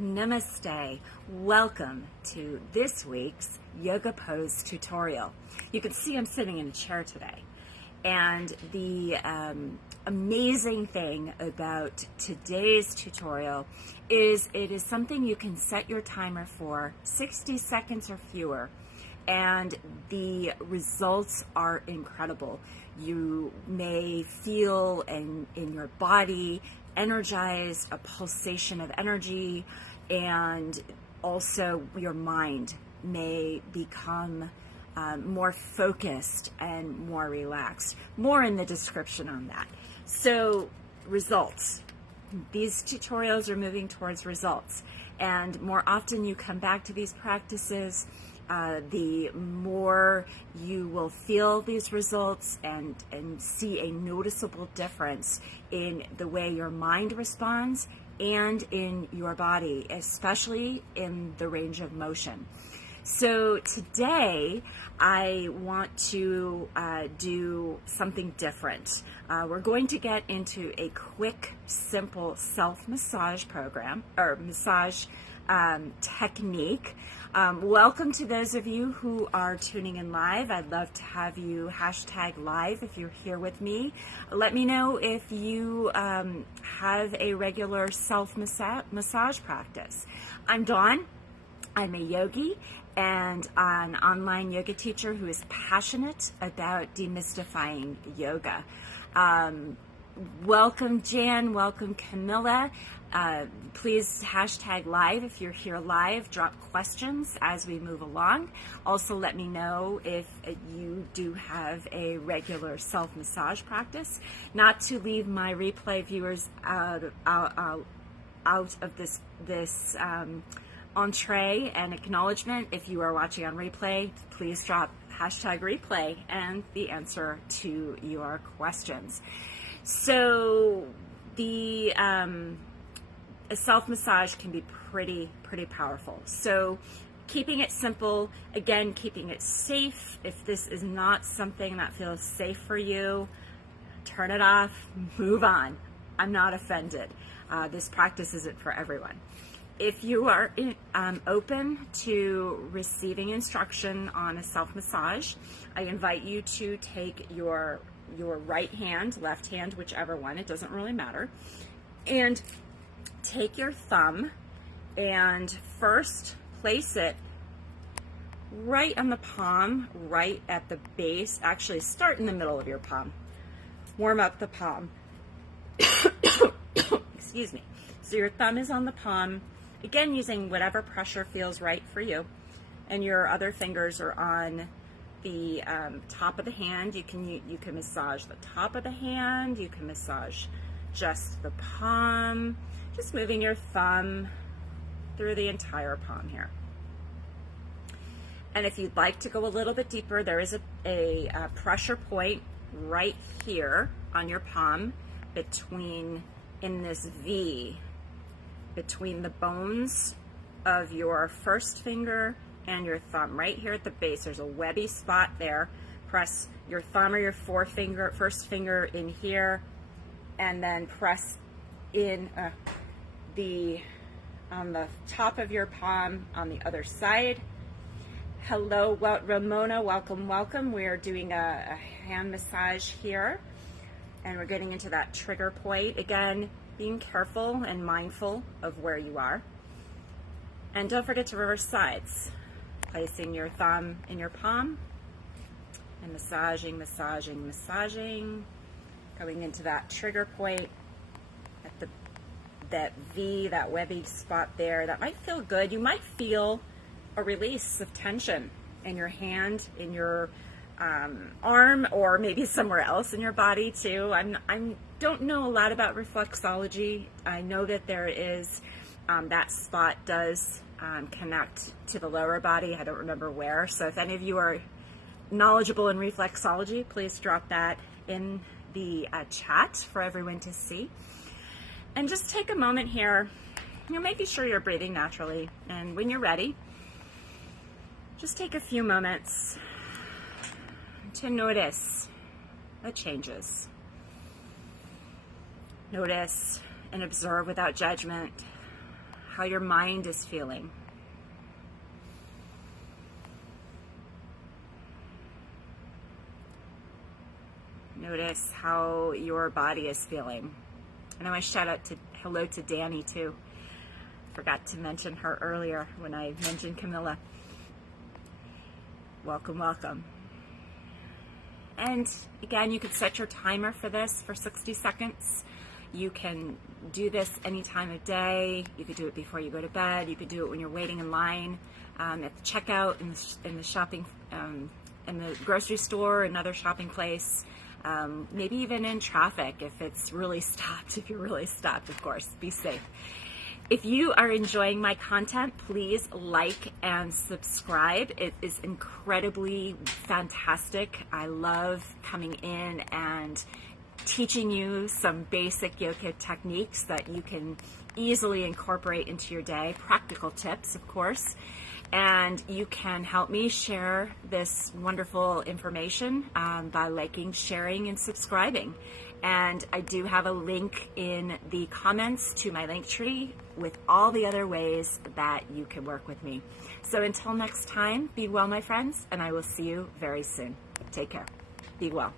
Namaste. Welcome to this week's yoga pose tutorial. You can see I'm sitting in a chair today. And the amazing thing about today's tutorial is it is something you can set your timer for 60 seconds or fewer, and the results are incredible. You may feel in your body energized, a pulsation of energy, and also your mind may become more focused and more relaxed. More in the description on that. So, results. These tutorials are moving towards results, and more often you come back to these practices, the more you will feel these results and see a noticeable difference in the way your mind responds and in your body, especially in the range of motion. So today I want to do something different. We're going to get into a quick, simple self-massage program or massage technique. Welcome to those of you who are tuning in live. I'd love to have you #live if you're here with me. Let me know if you have a regular self-massage practice. I'm Dawn. I'm a yogi and an online yoga teacher who is passionate about demystifying yoga. Welcome Jan, welcome Camilla. Please #live if you're here live. Drop questions as we move along. Also let me know if you do have a regular self-massage practice. Not to leave my replay viewers out of this entree and acknowledgement. If you are watching on replay, please drop #replay and the answer to your questions. So the a self-massage can be pretty powerful. So keeping it simple, again, keeping it safe. If this is not something that feels safe for you, turn it off, move on. I'm not offended. This practice isn't for everyone. If you are open to receiving instruction on a self-massage, I invite you to take your right hand, left hand, whichever one, it doesn't really matter, and take your thumb and first place it right on the palm, right at the base. Actually, start in the middle of your palm. Warm up the palm. Excuse me. So your thumb is on the palm, again using whatever pressure feels right for you, and your other fingers are on the top of the hand. You can massage the top of the hand, you can massage just the palm, just moving your thumb through the entire palm here. And if you'd like to go a little bit deeper, there is a pressure point right here on your palm in this V between the bones of your first finger and your thumb. Right here at the base, there's a webby spot there. Press your thumb or your first finger in here, and then press in on the top of your palm on the other side. Hello, Ramona, welcome. We're doing a hand massage here, and we're getting into that trigger point. Again, being careful and mindful of where you are. And don't forget to reverse sides. Placing your thumb in your palm and massaging. Going into that trigger point at that V, that webby spot there. That might feel good. You might feel a release of tension in your hand, in your arm, or maybe somewhere else in your body too. I don't know a lot about reflexology. I know that there is that spot does connect to the lower body. I don't remember where. So if any of you are knowledgeable in reflexology, please drop that in the chat for everyone to see. And just take a moment here, making sure you're breathing naturally. And when you're ready, just take a few moments to notice the changes. Notice and observe without judgment how your mind is feeling. Notice how your body is feeling. And I want to shout out hello to Danny too. Forgot to mention her earlier when I mentioned Camilla. Welcome, welcome. And again, you could set your timer for this for 60 seconds. You can do this any time of day. You could do it before you go to bed. You could do it when you're waiting in line at the checkout in the shopping, in the grocery store, another shopping place. Maybe even in traffic if it's really stopped. If you're really stopped, of course, be safe. If you are enjoying my content, please like and subscribe. It is incredibly fantastic. I love coming in and teaching you some basic yoga techniques that you can easily incorporate into your day. Practical tips, of course. And you can help me share this wonderful information by liking, sharing, and subscribing. And I do have a link in the comments to my link tree with all the other ways that you can work with me. So until next time, be well, my friends, and I will see you very soon. Take care. Be well.